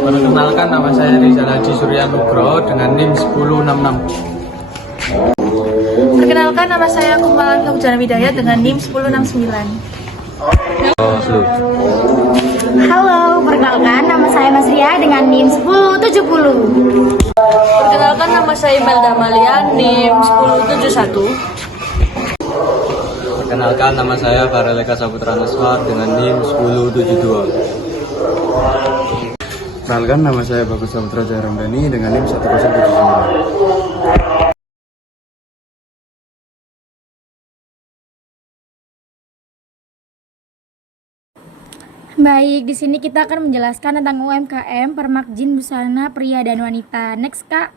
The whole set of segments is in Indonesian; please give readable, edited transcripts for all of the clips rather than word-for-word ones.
Perkenalkan, nama saya Rizal Haji Surya Nugroho dengan NIM 1066. Perkenalkan, nama saya Kumalan Kehujanan Widaya dengan NIM 1069. Halo, perkenalkan nama saya Mas Ria dengan NIM 1070. Perkenalkan, nama saya Imelda Malia, NIM 1071. Perkenalkan, nama saya Fareleka Saputra Naswar dengan NIM 1072. Perkenalkan, nama saya Bagus Saputra Jaramdani dengan NIM 1079. Baik, di sini kita akan menjelaskan tentang UMKM Permakjin Busana Pria dan Wanita. Next, Kak.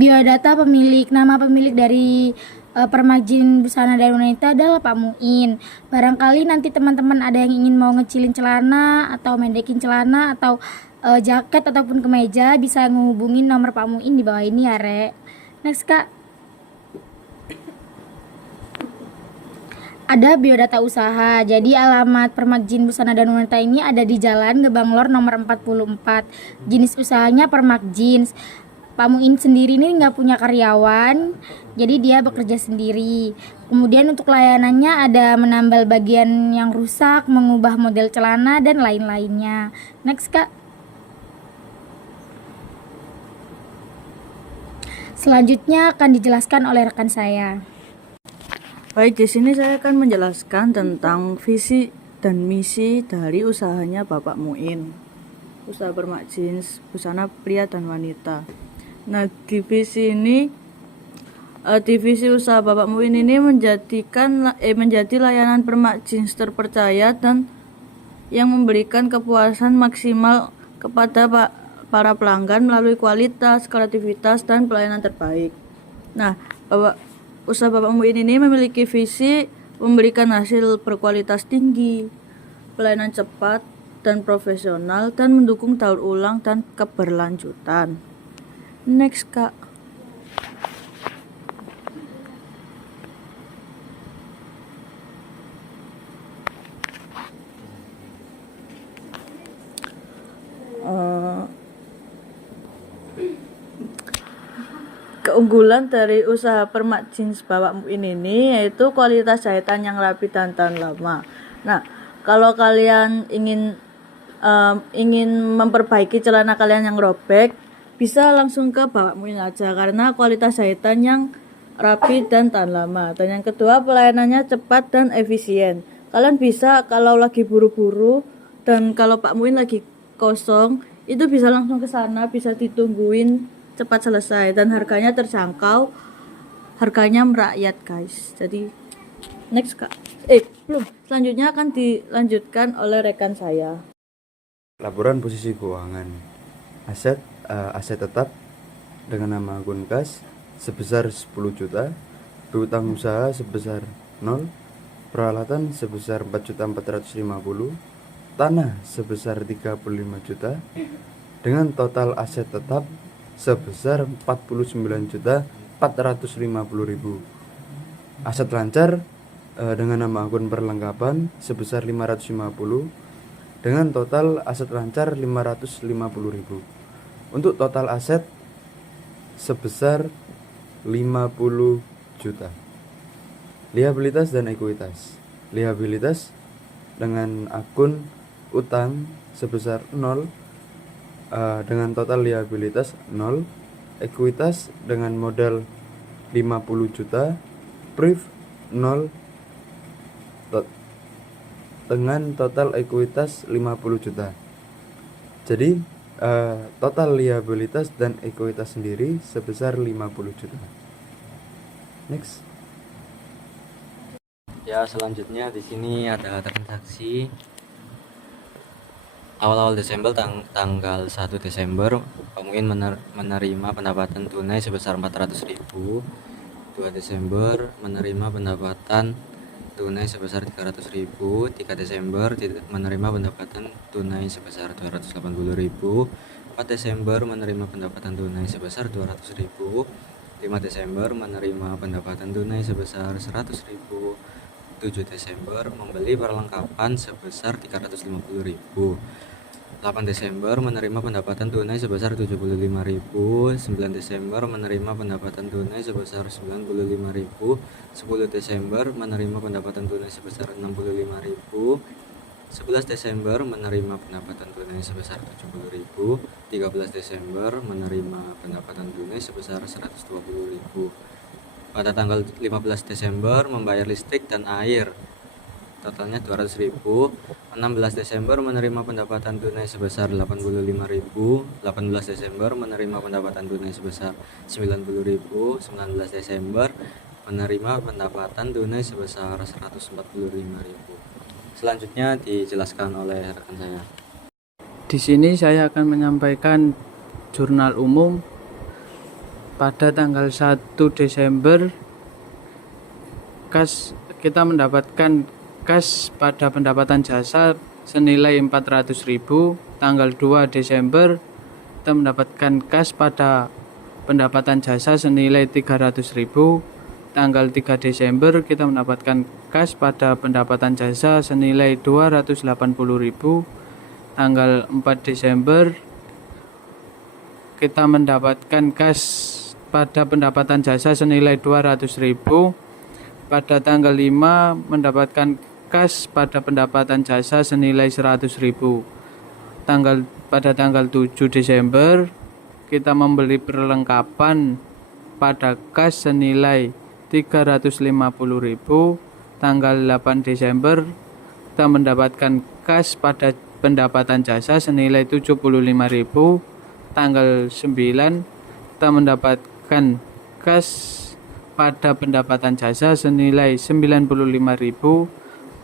Biodata pemilik. Nama pemilik dari Permakjin Busana dan Wanita adalah Pak Muin. Barangkali nanti teman-teman ada yang ingin mau ngecilin celana atau mendekin celana atau jaket ataupun kemeja, bisa menghubungin nomor Pak Muin di bawah ini ya, Re. Next, Kak. Ada biodata usaha. Jadi alamat Permakjin Busana dan Wanita ini ada di Jalan Gebang Lor nomor 44. Jenis usahanya Permakjin. Pak Muin sendiri ini nggak punya karyawan, jadi dia bekerja sendiri. Kemudian untuk layanannya ada menambal bagian yang rusak, mengubah model celana, dan lain-lainnya. Next, Kak. Selanjutnya akan dijelaskan oleh rekan saya. Baik, di sini saya akan menjelaskan tentang visi dan misi dari usahanya Bapak Muin. Usaha Permakjin Busana Pria dan Wanita. Nah, divisi usaha Bapak Muin ini menjadi layanan permakjin terpercaya dan yang memberikan kepuasan maksimal kepada para pelanggan melalui kualitas, kreativitas, dan pelayanan terbaik. Nah, usaha Bapak Muin ini memiliki visi memberikan hasil berkualitas tinggi, pelayanan cepat dan profesional, dan mendukung daur ulang dan keberlanjutan. Next, Kak. Keunggulan dari usaha Permakjin Bapak Muin ini yaitu kualitas jahitan yang rapi dan tahan lama. Nah, kalau kalian ingin memperbaiki celana kalian yang robek, bisa langsung ke Bapak Muin aja karena kualitas jahitan yang rapi dan tahan lama. Dan yang kedua, pelayanannya cepat dan efisien. Kalian bisa kalau lagi buru-buru dan kalau Pak Muin lagi kosong, itu bisa langsung ke sana, bisa ditungguin cepat selesai dan harganya terjangkau, harganya merakyat, guys. Jadi next, Kak. Belum. Selanjutnya akan dilanjutkan oleh rekan saya. Laporan posisi keuangan. Aset tetap dengan nama akun kas sebesar 10 juta, piutang usaha sebesar 0, peralatan sebesar 4.450.000, tanah sebesar 35 juta, dengan total aset tetap sebesar 49.450.000. Aset lancar dengan nama akun perlengkapan sebesar 550, dengan total aset lancar 550.000. Untuk total aset sebesar 50 juta. Liabilitas dan ekuitas. Liabilitas dengan akun utang sebesar 0, dengan total liabilitas 0, ekuitas dengan modal 50 juta, pref 0, dengan total ekuitas 50 juta. Jadi total liabilitas dan ekuitas sendiri sebesar 50 juta. Next. Ya, selanjutnya di sini ada transaksi awal-awal Desember, tanggal 1 Desember Pak Muin menerima pendapatan tunai sebesar 400.000. 2 Desember menerima pendapatan tunai sebesar 300.000. 3 Desember menerima pendapatan tunai sebesar 280.000. 4 Desember menerima pendapatan tunai sebesar 200.000. 5 Desember menerima pendapatan tunai sebesar 100.000. 7 Desember membeli perlengkapan sebesar 350.000. 8 Desember menerima pendapatan tunai sebesar 75.000. 9 Desember menerima pendapatan tunai sebesar 95.000. 10 Desember menerima pendapatan tunai sebesar 65.000. 11 Desember menerima pendapatan tunai sebesar 70.000. 13 Desember menerima pendapatan tunai sebesar 120.000. Pada tanggal 15 Desember membayar listrik dan air, totalnya 200.000. 16 Desember menerima pendapatan tunai sebesar 85.000. 18 Desember menerima pendapatan tunai sebesar 90.000. 19 Desember menerima pendapatan tunai sebesar 145.000. Selanjutnya dijelaskan oleh rekan saya. Di sini saya akan menyampaikan jurnal umum pada tanggal 1 Desember. Kita mendapatkan kas pada pendapatan jasa senilai 400.000. Tanggal 2 Desember kita mendapatkan kas pada pendapatan jasa senilai 300.000. Tanggal 3 Desember kita mendapatkan kas pada pendapatan jasa senilai 280.000. Tanggal 4 Desember kita mendapatkan kas pada pendapatan jasa senilai 200.000. Pada tanggal 5 mendapatkan kas pada pendapatan jasa senilai 100.000. Pada tanggal 7 Desember kita membeli perlengkapan pada kas senilai 350.000. Tanggal 8 Desember kita mendapatkan kas pada pendapatan jasa senilai 75.000. Tanggal 9 kita mendapatkan kas pada pendapatan jasa senilai 95.000.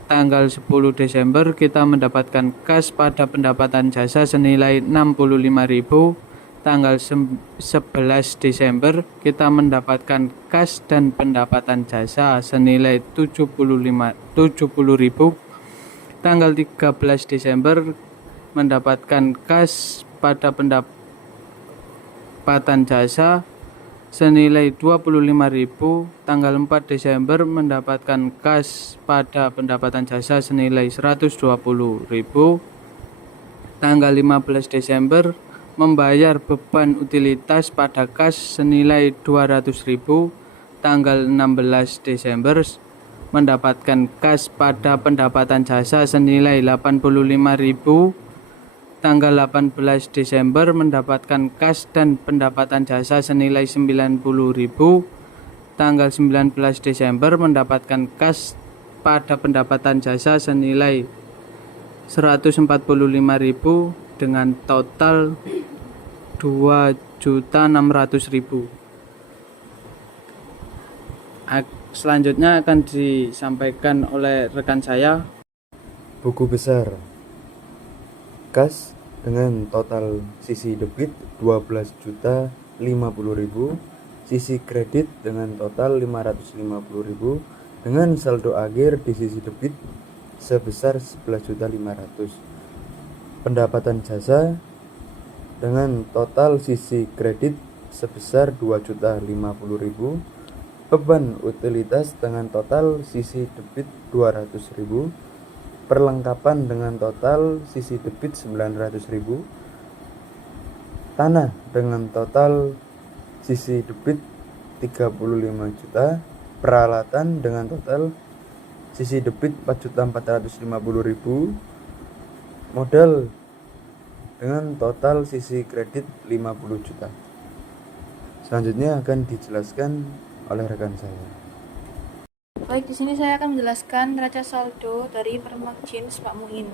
Tanggal 10 Desember kita mendapatkan kas pada pendapatan jasa senilai 65.000. Tanggal 11 Desember kita mendapatkan kas dan pendapatan jasa senilai 70.000. Tanggal 13 Desember mendapatkan kas pada pendapatan jasa senilai 25.000. Tanggal 4 Desember mendapatkan kas pada pendapatan jasa senilai 120.000. Tanggal 15 Desember membayar beban utilitas pada kas senilai 200.000. Tanggal 16 Desember mendapatkan kas pada pendapatan jasa senilai 85.000. Tanggal 18 Desember mendapatkan kas dan pendapatan jasa senilai 90.000. Tanggal 19 Desember mendapatkan kas pada pendapatan jasa senilai 145.000 dengan total 2.600.000. Selanjutnya akan disampaikan oleh rekan saya. Buku besar kas dengan total sisi debit 12.050.000, sisi kredit dengan total 550.000, dengan saldo akhir di sisi debit sebesar 11.500.000. Pendapatan jasa dengan total sisi kredit sebesar 2.050.000, beban utilitas dengan total sisi debit 200.000, perlengkapan dengan total sisi debit 900.000, tanah dengan total sisi debit 35 juta, peralatan dengan total sisi debit 4.450.000, modal dengan total sisi kredit 50 juta. Selanjutnya akan dijelaskan oleh rekan saya. Baik, di sini saya akan menjelaskan neraca saldo dari Permagjeans Pak Muin.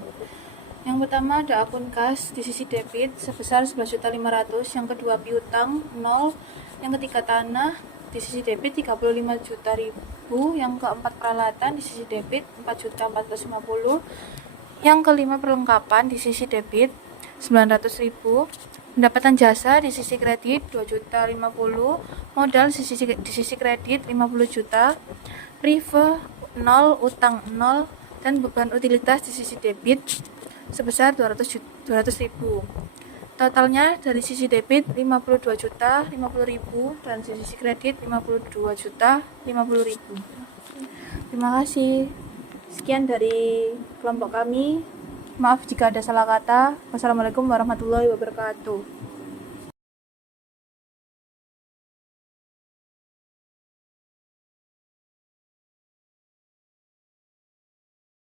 Yang pertama ada akun kas di sisi debit sebesar 11.500.000, yang kedua piutang 0, yang ketiga tanah di sisi debit 35.000.000, yang keempat peralatan di sisi debit 4.450.000, yang kelima perlengkapan di sisi debit 900.000, pendapatan jasa di sisi kredit 2.050.000, modal di sisi kredit 50 juta, prive 0, utang 0, dan beban utilitas di sisi debit sebesar 200.000. Totalnya dari sisi debit 52 juta 50.000 dan sisi kredit 52 juta 50.000. Terima kasih. Sekian dari kelompok kami. Maaf jika ada salah kata. Wassalamualaikum warahmatullahi wabarakatuh.